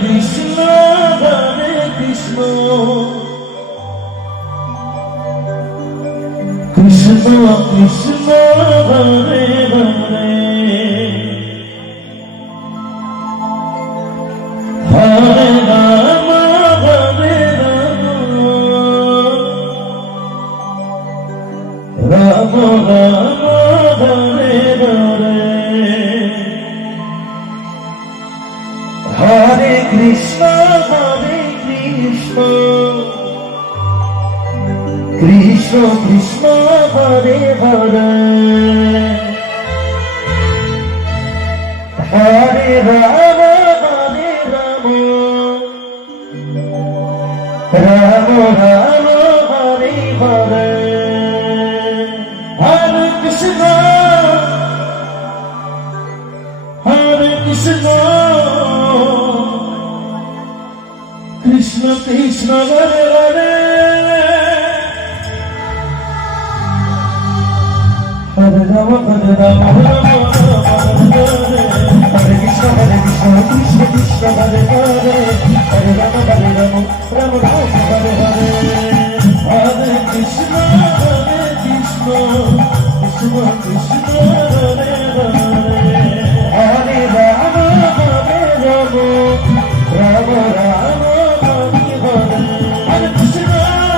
Krishna Hare Krishna Krishna Krishna Hare Hare Hare Ram Hare Ram Ram Ram Hare Hare Hare Krishna Krishna Krishna Hare Hare Hare Ram Ram Ram Hare Hare Hare Krishna Krishna Krishna Hare Hare Hare Ram Hare Krishna Krishna Krishna Hare Hare Hare Ram Ram Ram Hare Hare Hare Krishna Krishna Krishna Hare Hare Hare Ram Ram Ram Hare Hare Hare Krishna Krishna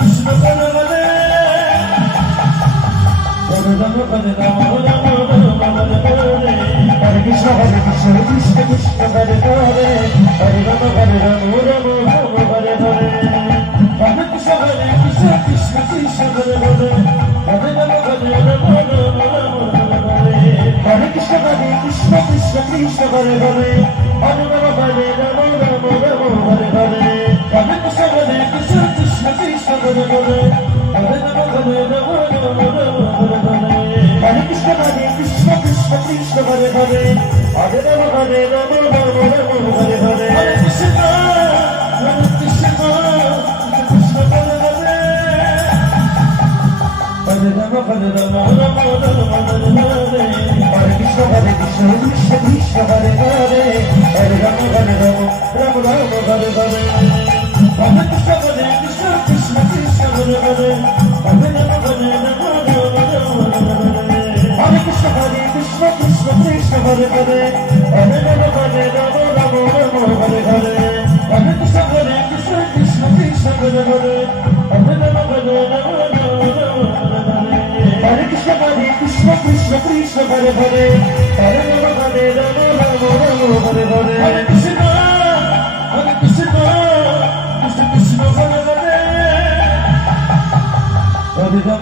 Krishna Hare Hare Hare Ram Hare Krishna Krishna Krishna Hare Hare Hare Ram Ram Ram Hare Hare Hare Krishna Krishna Krishna Hare Hare Hare Ram Ram Ram Hare Hare Krishna Krishna Krishna Hare Hare Hare Ram Ram Ram Hare Hare Hare Krishna Krishna Krishna Hare Hare Hare Ram Ram Ram Hare Hare Hare Krishna Krishna Krishna Hare Hare Hare Ram Ram Ram Hare Hare Hare Krishna Krishna Krishna Hare Hare Hare Ram Ram Ram Hare Hare Krishna Krishna Krishna Hare Hare Hare Ram Ram Ram Hare Hare Hare Krishna Krishna Krishna Hare Hare Hare Ram Hare Krishna Krishna Krishna Hare Hare Hare Ram Ram Ram Hare Hare Hare Krishna Krishna Krishna Hare Hare Hare Ram Hare Krishna Krishna Krishna Hare Hare Hare Ram Ram Hare Hare Hare Krishna Krishna Krishna Hare Hare Hare Ram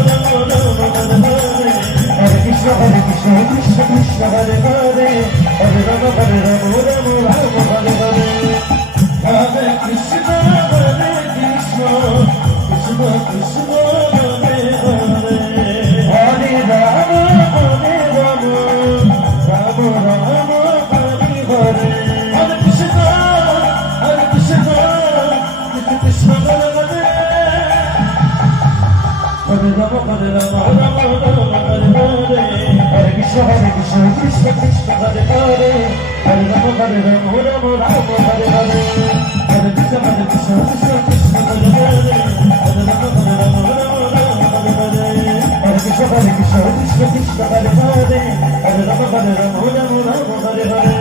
Ram Ram Hare Hare Krishna Krishna Krishna Hare Hare Hare Ram Ram Hare Hare Hare Krishna Krishna Krishna Hare Hare Hare Ram Ram Ram Hare Hare Hare Krishna Krishna Hare Hare Hare Ram Ram Hare Hare Hare Krishna Krishna Krishna Hare Hare Hare Ram Ram Ram Hare Hare Hare Krishna Krishna Krishna Hare Hare Hare Ram Ram Ram Hare Hare Hare Krishna Krishna Krishna Hare Hare Hare Ram Ram Ram Hare Hare Hare Krishna Krishna Krishna Hare Hare Hare Ram Ram Ram Hare Hare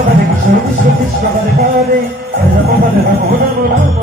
Hare Krishna Krishna Krishna Hare Hare Hare Ram Ram Ram